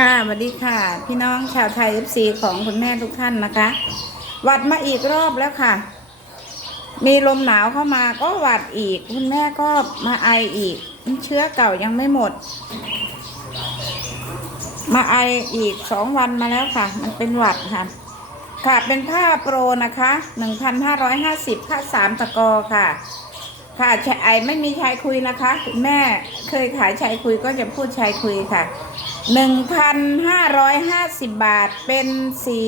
ค่ะสวัสดีค่ะ พี่น้องชาวไทย FC ของคุณแม่ทุกท่านนะคะ หวัดมาอีกรอบแล้วค่ะ มีลมหนาวเข้ามาก็หวัดอีก คุณแม่ก็มาไออีก เชื้อเก่ายังไม่หมด มาไออีกสองวันมาแล้วค่ะ มันเป็นหวัดค่ะ ค่ะเป็นผ้าโปรนะคะหนึ่งพันห้าร้อยห้าสิบผ้าสามตะกอค่ะค่ะชายไอไม่มีชายคุยนะคะคุณแม่เคยขายชายคุยก็จะพูดชายคุยค่ะ หนึ่งพันห้าร้อยห้าสิบบาทเป็นสี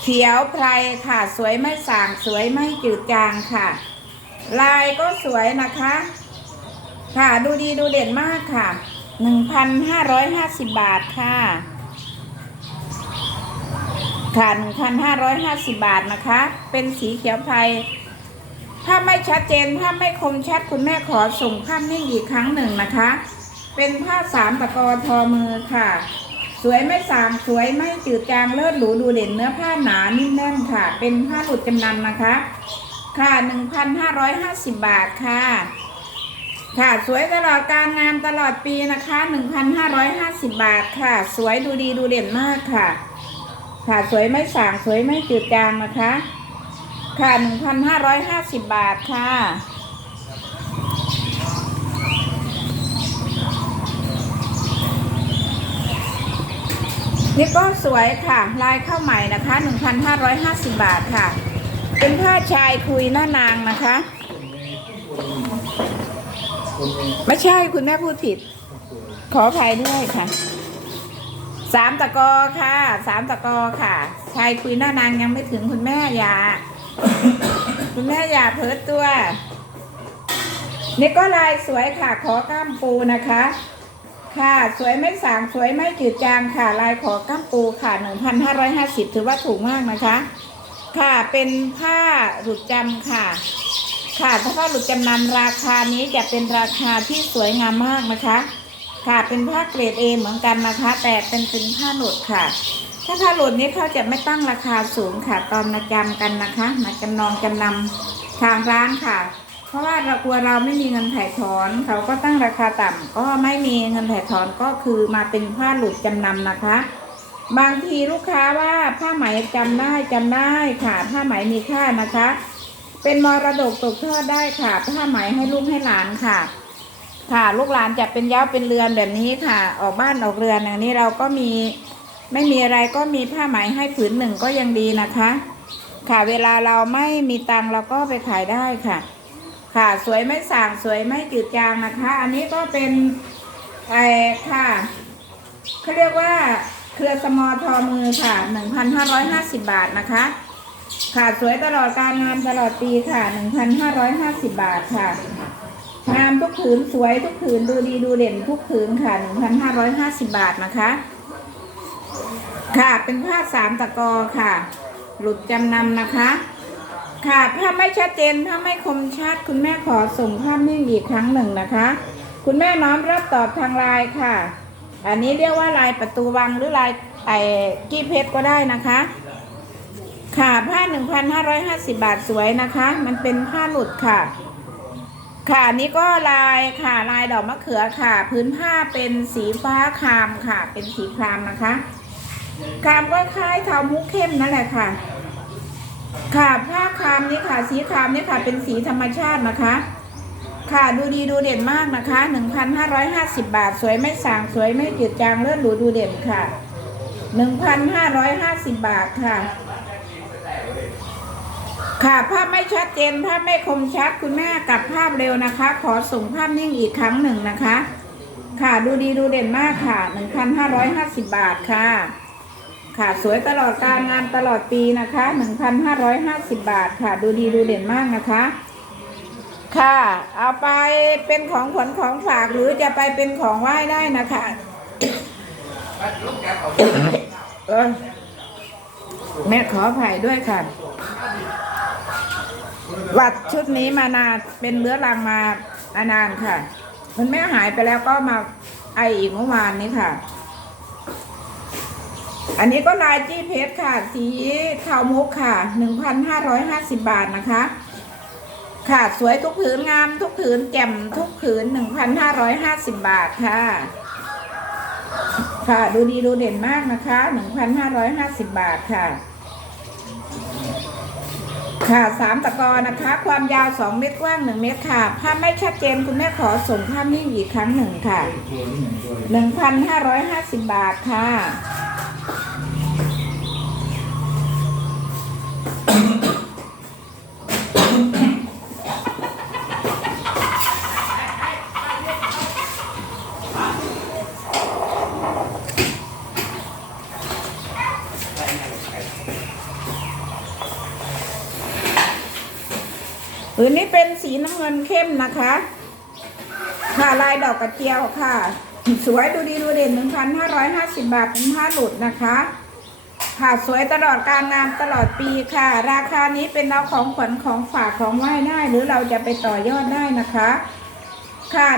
เขียวไพรค่ะ สวยไม่สางสวยไม่จืดจางค่ะ ลายก็สวยนะคะ ค่ะดูดีดูเด่นมากค่ะหนึ่งพันห้าร้อยห้าสิบบาทค่ะค่ะหนึ่งพันห้าร้อยห้าสิบบาทนะคะ เป็นสีเขียวไพรถ้าไม่ชัดเจนถ้าไม่คมชัดคุณแม่ขอส่งภาพนิ่งอีกครั้งหนึ่งนะคะ เป็นผ้าสามตะกอทอมือค่ะ สวยไม่สางสวยไม่จืดจางเลิศหรูดูเด่นเนื้อผ้าหนานิ่มแน่นค่ะ เป็นผ้าหลุดจำนำนะคะ ค่ะหนึ่งพันห้าร้อยห้าสิบบาทค่ะ ค่ะสวยตลอดการงานตลอดปีนะคะหนึ่งพันห้าร้อยห้าสิบบาทค่ะ สวยดูดีดูเด่นมากค่ะ ค่ะสวยไม่สางสวยไม่จืดจางนะคะ ค่ะหนึ่งพันห้าร้อยห้าสิบบาทค่ะ นี่ก็สวยค่ะ ลายเข้าใหม่นะคะหนึ่งพันห้าร้อยห้าสิบบาทค่ะ เป็นผ้าชายคุยหน้านางนะคะ ไม่ใช่คุณแม่พูดผิด ขออภัยด้วยค่ะสามตะกอค่ะสามตะกอค่ะ ชายคุยหน้านางยังไม่ถึงคุณแม่อย่า คุณแม่อย่าเพิดตัว นี่ก็ลายสวยค่ะ ขอกล้ามปูนะคะ ค่ะ สวยไม่สางสวยไม่จืดจางค่ะ ลายขอก้ามปูค่ะหนึ่งพันห้าร้อยห้าสิบถือว่าถูกมากนะคะ ค่ะเป็นผ้าหลุดจำค่ะ ค่ะถ้าผ้าหลุดจำนำราคานี้จะเป็นราคาที่สวยงามมากนะคะ ค่ะเป็นผ้าเกรดเอเหมือนกันนะคะ แต่เป็นเป็นผ้าหลุดค่ะ ถ้าผ้าหลุดนี้เขาจะไม่ตั้งราคาสูงค่ะ ตอนมาจำกันนะคะมาจำนองจำนำทางร้านค่ะ เพราะว่าเรากลัวเราไม่มีเงินถ่ายถอน เขาก็ตั้งราคาต่ำก็ไม่มีเงินถ่ายถอนก็คือมาเป็นผ้าหลุดจำนำนะคะ บางทีลูกค้าว่าผ้าไหมจำได้จำได้ค่ะผ้าไหมมีค่านะคะ เป็นมรดกตกทอดได้ค่ะผ้าไหมให้ลูกให้หลานค่ะ ค่ะลูกหลานจะเป็นเย้าเป็นเรือนแบบนี้ค่ะ ออกบ้านออกเรือนอย่างนี้เราก็มีไม่มีอะไรก็มีผ้าไหมให้ผืนหนึ่งก็ยังดีนะคะ ค่ะเวลาเราไม่มีตังเราก็ไปขายได้ค่ะ ค่ะ สวยไม่สางสวยไม่จืดจางนะคะ อันนี้ก็เป็นไอ้ค่ะเขาเรียกว่าเครือสมอทอมือค่ะ 1,550 บาทนะคะ ค่ะสวยตลอดการงานตลอดปีค่ะ 1,550 บาทค่ะงามทุกผืนสวยทุกผืนดูดีดูเด่นทุกผืนค่ะ 1,550 บาทนะคะ ค่ะเป็นผ้าสามตะกอค่ะ หลุดจำนำนะคะ ค่ะถ้าไม่ชัดเจนถ้าไม่คมชัด คุณแม่ขอส่งภาพนิ่งอีกครั้งหนึ่งนะคะ คุณแม่น้อมรับตอบทางไลน์ค่ะ อันนี้เรียกว่าลายประตูวังหรือลายไอ้กี้เพชรก็ได้นะคะ ค่ะผ้า1,550บาทสวยนะคะ มันเป็นผ้าหลุดค่ะ ค่ะนี่ก็ลายค่ะลายดอกมะเขือค่ะ พื้นผ้าเป็นสีฟ้าครามค่ะ เป็นสีครามนะคะครามก็คล้ายเทามุกเข้มนั่นแหละค่ะ ค่ะผ้าครามนี่ค่ะ สีครามนี่ค่ะ เป็นสีธรรมชาตินะคะ ค่ะดูดีดูเด่นมากนะคะ1,550บาท สวยไม่สางสวยไม่จืดจางเลิศหรูดูเด่นค่ะ1,550บาทค่ะ ค่ะภาพไม่ชัดเจนภาพไม่คมชัดคุณแม่กลับภาพเร็วนะคะ ขอส่งภาพนิ่งอีกครั้งหนึ่งนะคะ ค่ะดูดีดูเด่นมากค่ะ1,550บาทค่ะ ค่ะสวยตลอดการงานตลอดปีนะคะ 1,550 บาทค่ะ ดูดีดูเด่นมากนะคะ ค่ะ เอาไปเป็นของขวัญของฝากหรือจะไปเป็นของไหว้ได้นะคะเออแม่ขออภัยด้วยค่ะ วัดชุดนี้มานานเป็นเรื้อรังมานานค่ะคุณแม่หายไปแล้วก็มาไออีกเมื่อวานนี้ค่ะ อันนี้ก็ลายจี้เพชรค่ะ สีเทามุกค่ะ 1,550 บาทนะคะ ค่ะสวยทุกผืนงามทุกผืนแจ่มทุกผืน 1,550 บาทค่ะ ค่ะดูดีดูเด่นมากนะคะ 1,550 บาทค่ะ ค่ะสามตะกอนะคะ ความยาว 2 เมตรกว้าง 1 เมตรค่ะภาพไม่ชัดเจนคุณแม่ขอส่งภาพนิ่งอีกครั้งหนึ่งค่ะ 1,550 บาทค่ะ สีน้ำเงินเข้มนะคะ ค่ะลายดอกกระเจียวค่ะ สวยดูดีดูเด่น1,550บาทเป็นผ้าหลุดนะคะค่ะสวยตลอดการงานตลอดปีค่ะ ราคานี้เป็นเอาของขวัญของฝากของไหว้ได้ หรือเราจะไปต่อยอดได้นะคะ ค่ะ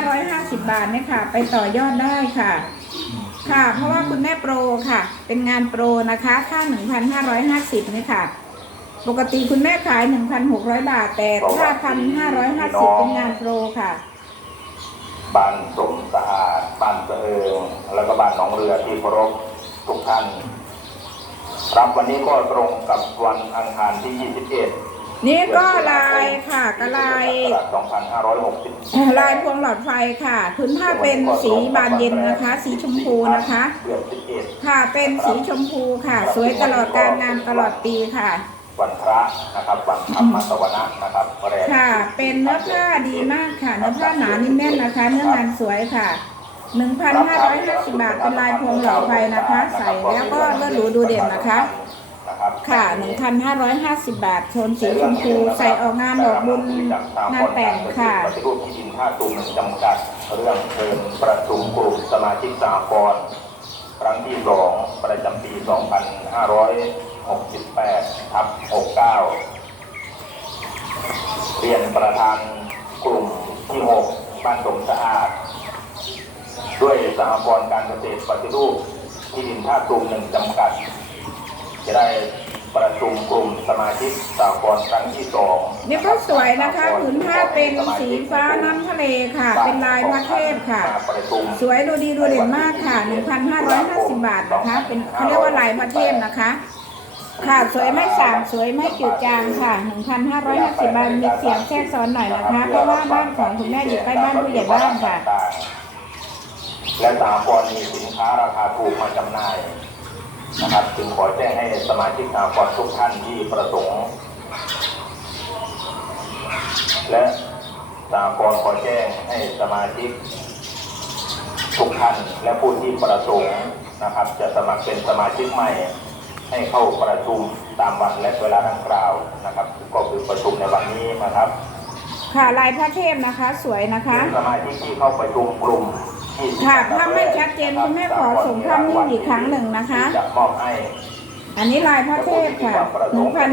1,550บาทเนี่ยค่ะ ไปต่อยอดได้ค่ะ ค่ะ เพราะว่าคุณแม่โปรค่ะ เป็นงานโปรนะคะ ค่า1,550นี่ค่ะ ปกติคุณแม่ขาย 1,600 บาท แต่ค่า1,550 เป็นงานโปรค่ะ บ้านสมสะอาด บ้านเสะเอิงแล้วก็บ้านหนองเรือที่เคารพทุกท่านครับวันนี้ก็ตรงกับวันอังคารที่ 21 นี่ก็ลายค่ะก็ลาย2560ลายพวงหลอดไฟค่ะพื้นผ้าเป็นสีบานเย็นนะคะ สีชมพูนะคะเดือน11ค่ะเป็นสีชมพูค่ะ สวยตลอดการงานตลอดปีค่ะ วันพระนะครับวันธรรมสวนะนะครับแรกค่ะ เป็นเนื้อผ้าดีมากค่ะ เนื้อผ้าหนานิ่มแน่นนะคะ เนื้องานสวยค่ะ1,550บาทเป็นลายพวงหลอดไฟนะคะ ใส่แล้วก็เลือดหรูดูเด่นนะคะนะครับค่ะ1,550บาทโทนสีชมพูใส่ออกงานดอกบุญงานแต่งค่ะปฏิรูปที่ดินท่าตูมจำกัดเรื่องเชิญประชุมกลุ่มสมาชิกสากลครั้งที่สองประจำปี 2568ทับ69เรียนประธานกลุ่มที่ 6 บ้านสมสะอาด ด้วยสหกรณ์การเกษตรปฏิรูปที่ดินท่าตูมหนึ่งจำกัด จะได้ประชุมกลุ่มสมาชิกสากลครั้งที่สองนี่ก็สวยนะคะผืนผ้าเป็นสีฟ้าน้ำทะเลค่ะ เป็นลายพระเทพค่ะประชุมสวยดูดีดูเด่นมากค่ะ 1,550 บาทนะคะ เป็นเขาเรียกว่าลายพระเทพนะคะ ค่ะสวยไม่สางสวยไม่จืดจางค่ะ 1,550บาทมีเสียงแทรกซ้อนหน่อยนะคะ เพราะว่าบ้านของคุณแม่อยู่ใกล้บ้านผู้ใหญ่บ้านค่ะ และสากลมีสินค้าราคาถูกมาจำหน่ายนะครับจึงขอแจ้งให้สมาชิกสากลทุกท่านที่ประสงค์ และสากลขอแจ้งให้สมาชิกทุกท่านและผู้ที่ประสงค์นะครับ จะสมัครเป็นสมาชิกใหม่ ให้เข้าประชุมตามวันและเวลาดังกล่าวนะครับ ก็คือประชุมในวันนี้นะครับ ค่ะลายพระเทพนะคะ สวยนะคะ สมาชิกที่เข้าประชุมกลุ่มที่ค่ะภาพไม่ชัดเจนคุณแม่ขอส่งภาพนิ่งอีกครั้งหนึ่งนะคะจะมอบให้ อันนี้ลายพระเทพค่ะ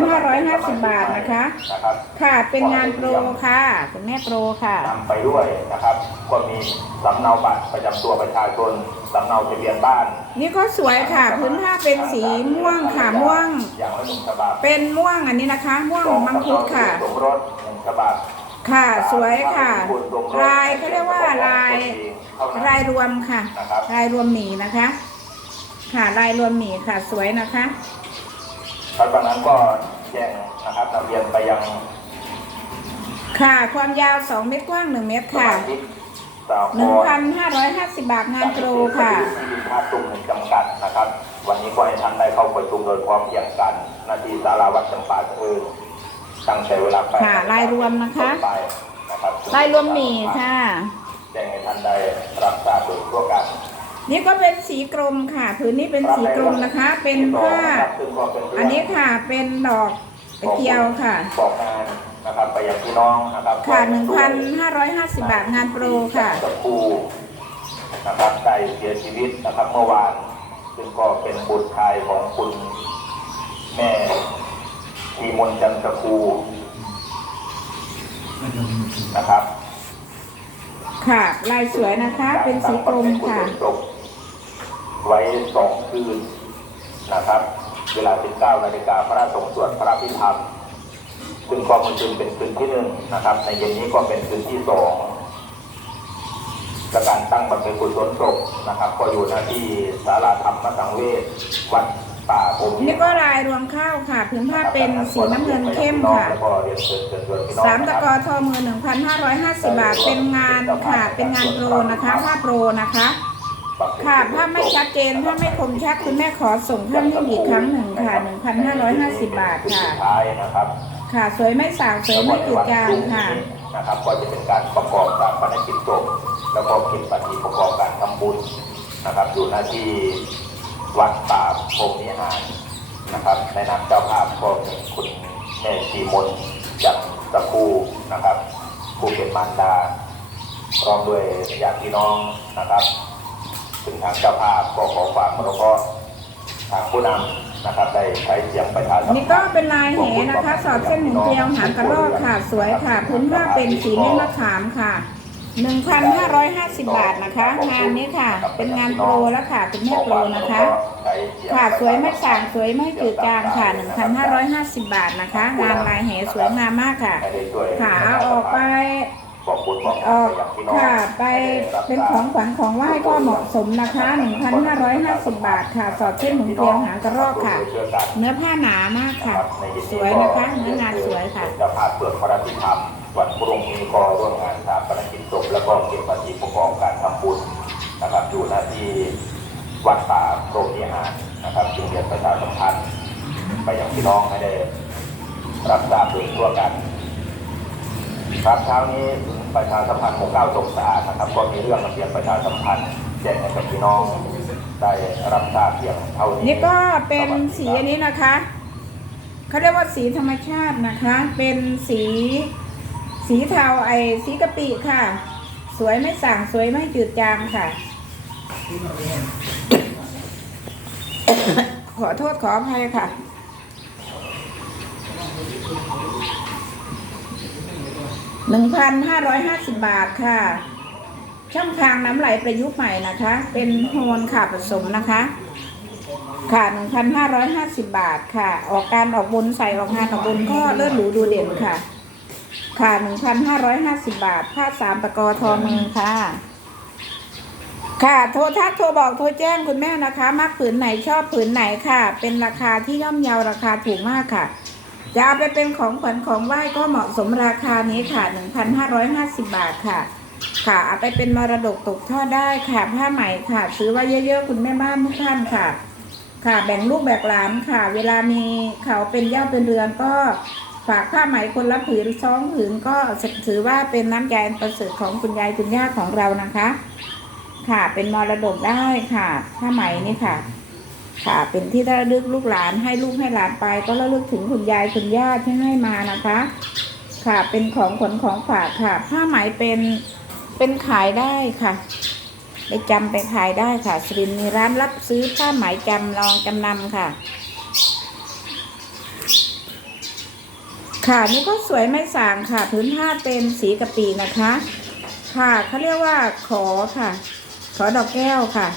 1,550บาทนะคะนะครับค่ะ เป็นงานโปรค่ะคุณแม่โปรค่ะนำไปด้วยนะครับ ก็มีสำเนาบัตรประจำตัวประชาชนสำเนาทะเบียนบ้าน นี่ก็สวยค่ะ พื้นผ้าเป็นสีม่วงค่ะ ม่วงอย่างละหนึ่งฉบับเป็นม่วงอันนี้นะคะ ม่วงมังคุดค่ะสมรสหนึ่งฉบับค่ะสวยค่ะ ลายเขาเรียกว่าลายลายรวมค่ะลายรวมหมีนะคะ ค่ะลายรวมหมีค่ะสวยนะคะเพราะฉะนั้นก็แจ้งนะครับนำเรียนไปยังค่ะ ความยาว2เมตรกว้าง1เมตรสค่ะมาชิกสาว1,550บาทงานโปรค่ะที่ดินท่าตุงหนึ่งจำกัดนะครับ วันนี้ก็ให้ท่านได้เข้าประชุมโดยพร้อมเพรียงกันหนาทีสาราวัดจำปาเอิญตั้งแต่เวลาแปดค่ะลายรวมนะคะต้นไปนะครับลายรวมหมีค่ะแจ้งให้ท่านได้รับทราบโดยทั่วกัน นี่ก็เป็นสีกรมค่ะพื้นนี้เป็นสีกรมนะคะ เป็นผ้าซึ่งก็เป็นเรื่งอันนี้ค่ะ เป็นดอกกระเจียวค่ะบอกงานนะครับไปยังพี่น้องนะครับ ค่ะบอกด้วย1,550บาทงานโปรค่ะตะปูนะครับได้เสียชีวิตนะครับเมื่อวานซึ่งก็เป็นบุตรชายของคุณแม่ทีมนจันทคูนะครับ ค่ะ ลายสวยนะคะ เป็นสีกรมค่ะศพ ไว้สองคืนนะครับ เวลา 19นาฬิกาพระราชสงฆ์สวดพระพิธรรมซึ่งก็เมื่อคืนเป็นคืนที่หนึ่งนะครับ ในเย็นนี้ก็เป็นคืนที่สองและการตั้งบำเพ็ญกุศลศพนะครับ ก็อยู่หน้าที่ศาลาธรรมสังเวชวัดป่าพรหมนี่ก็ลายรวงข้าวค่ะพื้นผ้าเป็นสีน้ำเงินเข้มค่ะแล้วก็เรียนเชิญเชิญชวนพี่น้องสามตะกอนะครับทอมือ1,550บาทเป็นงานค่ะ เป็นงานโปรนะคะผ้าโปรนะคะ ค่ะถ้าไม่ชัดเจนถ้าไม่คมชัดคุณแม่ขอส่งเพิ่มให้อีกครั้งหนึ่งค่ะ1,550บาทค่ะสุดท้ายนะครับค่ะสวยไม่สาวสวยไม่จืดจางค่ะนะครับก็จะเป็นการประกอบการภารกิจศพแล้วก็กิจปฏิประกอบการทำบุญนะครับอยู่หน้าที่วัดป่าพรหมวิหารนะครับในนามเจ้าภาพก็มีคุณแม่ชีมนจากตะคูนะครับผู้เป็นมารดาพร้อมด้วยญาติพี่น้องนะครับ ถึงทางเจ้าภาพก็ขอฝากแล้วก็ทางผู้นำนะครับได้ใช้เสียงประชาสัมพันธ์นี่ก็เป็นลายแหนะคะ สอดเส้นหนึ่งเกลียวหางกระรอกค่ะ สวยค่ะ พื้นผ้าเป็นสีเม็ดมะขามค่ะ 1,550 บาทนะคะ งานนี้ค่ะ เป็นงานโปรแล้วค่ะเป็นแม่โปรนะคะ ค่ะสวยไม่สั่งสวยไม่จืดจางค่ะ 1,550 บาทนะคะ งานลายแหสวยงามมากค่ะ ค่ะเอาออกไป บอกบุญบอกออกไปยังพี่น้อง ค่ะ ไปเป็นของขวัญของไหว้ก็เหมาะสมนะคะ 1,550 บาทค่ะ สอดเส้นหนึ่งเกลียวหางกระรอกค่ะ เนื้อผ้าหนามากค่ะ สวยนะคะเนื้องานสวยค่ะเจ้าภาพเปิดพระราชธรรมวันพรุ่งนี้ก็ร่วมงานสถาปนกิจศพแล้วก็เก็บปฏิประกอบการทำบุญนะครับอยู่หน้าที่วัดป่าโรมวิหารนะครับจึงเรียนประชาสัมพันธ์ไปยังพี่น้องให้ได้รับทราบโดยทั่วกันครับเช้านี้ ประชาสัมพันธ์หมู่เก้าตกสะอาดนะครับก็มีเรื่องมาเรียนประชาสัมพันธ์แจ้งให้กับพี่น้องได้รับทราบเพียงเท่านี้นี่ก็เป็นสีอันนี้นะคะเขาเรียกว่าสีธรรมชาตินะคะ เป็นสีสีเทาไอสีกะปิค่ะ สวยไม่สั่งสวยไม่จืดจางค่ะ ขอโทษขออภัยค่ะ หนึ่งพันห้าร้อยห้าสิบบาทค่ะ ช่องทางน้ำไหลประยุกต์ใหม่นะคะ เป็นโฮนค่ะผสมนะคะ ค่ะ 1,550 บาทค่ะ ออกการออกบุญใส่ออกงานออกบุญก็เลิศหรูดูเด่นค่ะ ค่ะ 1,550 บาท ผ้าสามตะกอทอมือค่ะ ค่ะ โทรทักโทรบอกโทรแจ้งคุณแม่นะคะ มักผืนไหนชอบผืนไหนค่ะ เป็นราคาที่ย่อมเยาราคาถูกมากค่ะ จะเอาไปเป็นของขวัญของไหว้ก็เหมาะสมราคานี้ค่ะ 1,550 บาทค่ะ ค่ะเอาไปเป็นมรดกตกทอดได้ค่ะผ้าไหมค่ะ ซื้อไว้เยอะๆคุณแม่บ้านทุกท่านค่ะ ค่ะแบ่งลูกแบ่งหลานค่ะ เวลามีเขาเป็นเย่าเป็นเรือนก็ฝากผ้าไหมคนละผืนสองผืนก็ถือว่าเป็นน้ำใจอันประเสริฐของคุณยายคุณย่าของเรานะคะ ค่ะเป็นมรดกได้ค่ะผ้าไหมนี่ค่ะ ค่ะ เป็นที่ระลึกลูกหลานให้ลูกให้หลานไป ก็ระลึกถึงคุณยายคุณย่าที่ให้มานะคะ ค่ะ เป็นของขวัญของฝากค่ะ ผ้าไหมเป็นเป็นขายได้ค่ะไปจำไปขายได้ค่ะสรินมีร้านรับซื้อผ้าไหมจำลองจำนำค่ะ ค่ะนี่ก็สวยไม่สางค่ะพื้นผ้าเป็นสีกะปินะคะ ค่ะเขาเรียกว่าขอค่ะ ขอดอกแก้วค่ะ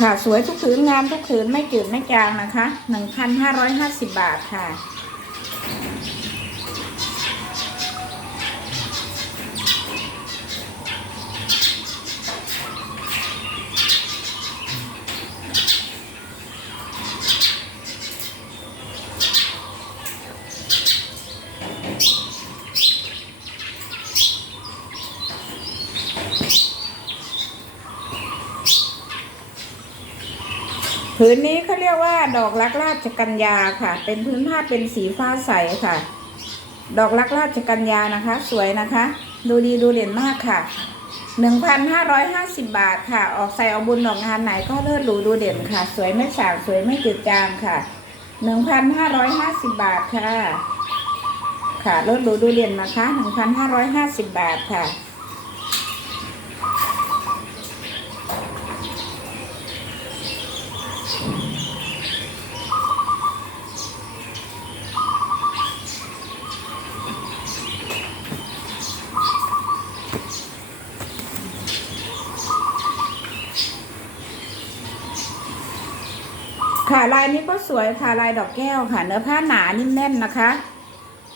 ค่ะสวยทุกผืนงามทุกผืนไม่จืดไม่จางนะคะหนึ่งพันห้าร้อยห้าสิบบาทค่ะ ผืนนี้เขาเรียกว่า ดอกลักราชกัญญาค่ะ เป็นพื้นผ้าเป็นสีฟ้าใสค่ะ ดอกลักราชกัญญานะคะ สวยนะคะ ดูดีดูเด่นมากค่ะหนึ่งพันห้าร้อยห้าสิบบาทค่ะ ออกใส่เอาบุญดอกงานไหนก็เลิศหรูดูเด่นค่ะ สวยไม่สาวสวยไม่จืดจางค่ะหนึ่งพันห้าร้อยห้าสิบบาทค่ะ ค่ะเลิศหรูดูเด่นนะคะหนึ่งพันห้าร้อยห้าสิบบาทค่ะ ค่ะลายนี้ก็สวยค่ะลายดอกแก้วค่ะ เนื้อผ้าหนานิ่มแน่นนะคะ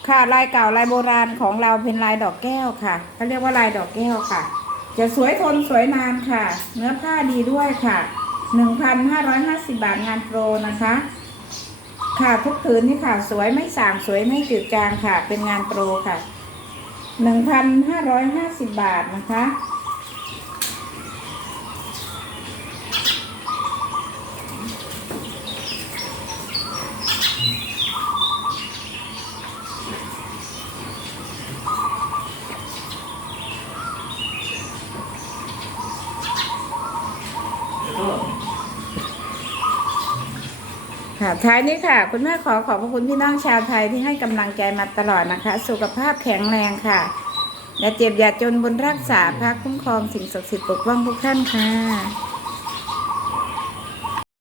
ค่ะลายเก่าลายโบราณของเราเป็นลายดอกแก้วค่ะเขาเรียกว่าลายดอกแก้วค่ะ จะสวยทนสวยนานค่ะ เนื้อผ้าดีด้วยค่ะ1,550บาทงานโปรนะคะ ค่ะทุกผืนนี่ค่ะ สวยไม่สางสวยไม่จืดจางค่ะ เป็นงานโปรค่ะ1,550บาทนะคะ ท้ายนี้ค่ะ คุณแม่ขอขอบพระคุณพี่น้องชาวไทยที่ให้กำลังใจมาตลอดนะคะ สุขภาพแข็งแรงค่ะ อย่าเจ็บอย่าจนบนรักษาพระคุ้มครองสิ่งศักดิ์สิทธิ์ปกป้องทุกท่านค่ะ